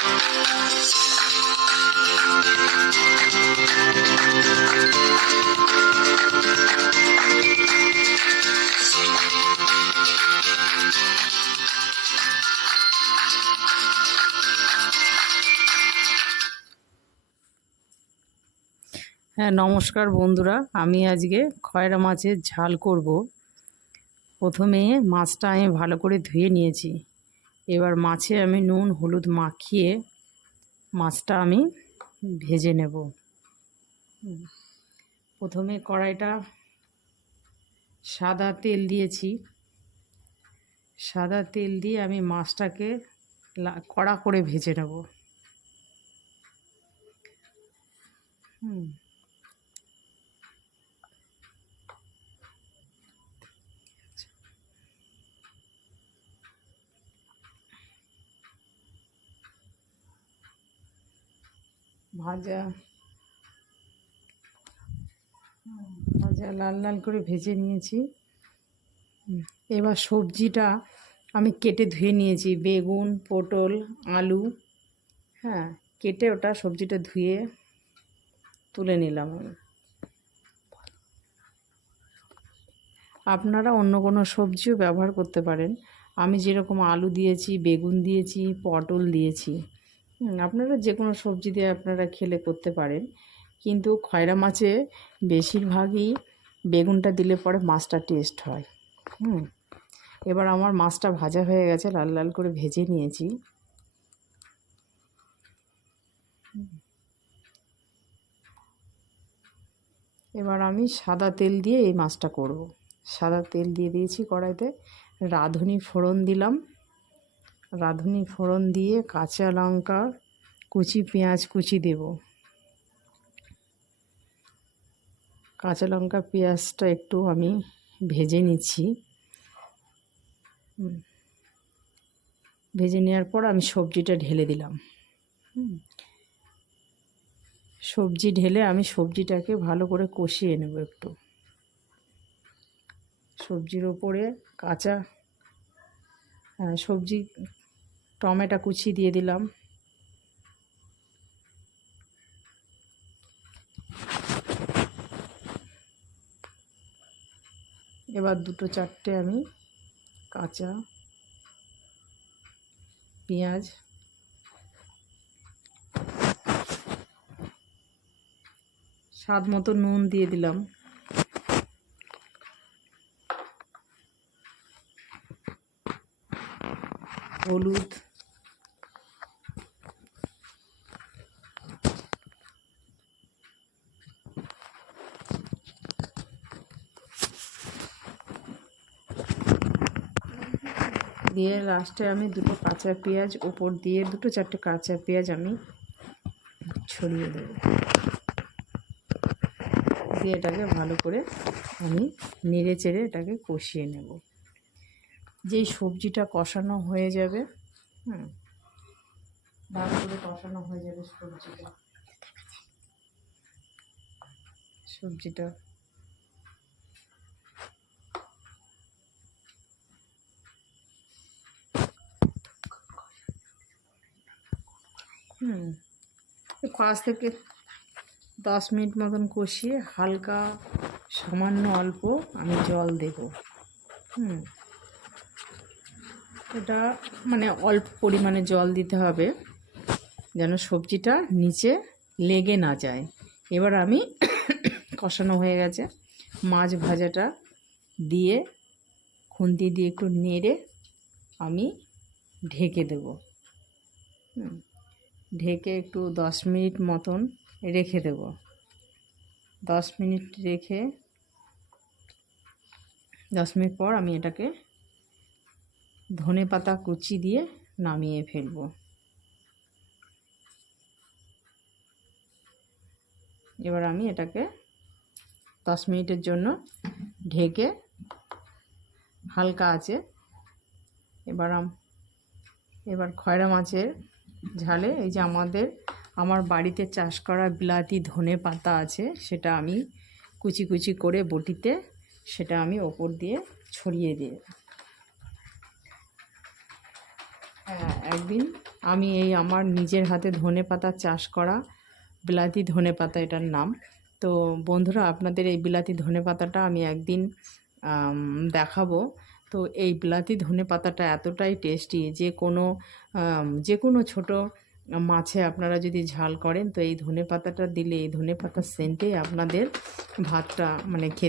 হ্যাঁ, নমস্কার বন্ধুরা। আমি আজকে খয়রা মাছের ঝাল করব। প্রথমে মাছটা আমি ভালো করে ধুয়ে নিয়েছি। এবার মাছে আমি নুন হলুদ মাখিয়ে মাছটা আমি ভেজে নেব। প্রথমে কড়াইটা সাদা তেল দিয়েছি। সাদা তেল দিয়ে আমি মাছটাকে কড়া করে ভেজে নেব। ভাজা লাল লাল করে ভেজে নিয়েছি। এবার সবজিটা আমি কেটে ধুয়ে নিয়েছি, বেগুন পটল আলু। হ্যাঁ, কেটে ওটা সবজিটা ধুয়ে তুলে নিলাম আমি। আপনারা অন্য কোনো সবজিও ব্যবহার করতে পারেন। আমি যেরকম আলু দিয়েছি, বেগুন দিয়েছি, পটল দিয়েছি। আপনারা যে কোনো সবজি দিয়ে আপনারা খেলে করতে পারেন, কিন্তু খয়রা মাছে বেশিরভাগই বেগুনটা দিলে পরে মাছটা টেস্ট হয়। এবার আমার মাছটা ভাজা হয়ে গেছে, লাল লাল করে ভেজে নিয়েছি। এবার আমি সাদা তেল দিয়ে এই মাছটা করব। সাদা তেল দিয়ে দিয়েছি কড়াইতে, রাঁধুনি ফোড়ন দিলাম। রাঁধুনি ফোড়ন দিয়ে কাঁচা লঙ্কা কুচি, পেঁয়াজ কুচি দেব। কাঁচা লঙ্কা পেঁয়াজটা একটু আমি ভেজে নিচ্ছি। ভেজে নেওয়ার পর আমি সবজিটা ঢেলে দিলাম। সবজি ঢেলে আমি সবজিটাকে ভালো করে কষিয়ে নেব একটু। সবজির ওপরে কাঁচা সবজি টমেটো কুচি দিয়ে দিলাম। এবার দুটো চারটে আমি কাঁচা পেঁয়াজ, স্বাদ মতো নুন দিয়ে দিলাম। হলুদ, দিয়ে লাস্টে আমি দুটো কাঁচা পেঁয়াজ ওপর দিয়ে দুটো চারটে কাঁচা পেঁয়াজ আমি ছড়িয়ে দেব। দিয়ে এটাকে ভালো করে আমি নেড়ে চেড়ে এটাকে কষিয়ে নেব। যেই সবজিটা কষানো হয়ে যাবে, ভালো করে কষানো হয়ে যাবে সবজিটা পাঁচ থেকে 10 মিনিট মতন কষিয়ে হালকা সামান্য অল্প আমি জল দেব। এটা মানে অল্প পরিমাণে জল দিতে হবে, যেন সবজিটা নিচে লেগে না যায়। এবার আমি কষানো হয়ে গেছে, মাছ ভাজাটা দিয়ে খুন্তি দিয়ে একটু নেড়ে আমি ঢেকে দেব। ঢেকে একটু 10 মিনিট মতন রেখে দেব। 10 মিনিট রেখে 10 মিনিট পর আমি এটাকে ধনেপাতা কুচি দিয়ে নামিয়ে ফেলব। এবার আমি এটাকে 10 মিনিটের জন্য ঢেকে হালকা আছে। এবার খয়রা মাছের ঝালে এই যে আমার বাড়িতে চাষ করা বিলাতি ধনে পাতা আছে, সেটা আমি কুচি কুচি করে বটিতে সেটা আমি ওপর দিয়ে ছড়িয়ে দিই। একদিন আমি এই আমার নিজের হাতে ধনেপাতা চাষ করা, বিলাতি ধনেপাতা এটার নাম। তো বন্ধুরা, আপনাদের এই বিলাতি ধনেপাতাটা আমি একদিন দেখাবো। তো এই বিলাতি ধনেপাতাটা এতটাই টেস্টি, যে কোনো ছোটো মাছে আপনারা যদি ঝাল করেন, তো এই ধনেপাতাটা দিলে, এই ধনেপাতার সেন্টে আপনাদের ভাতটা মানে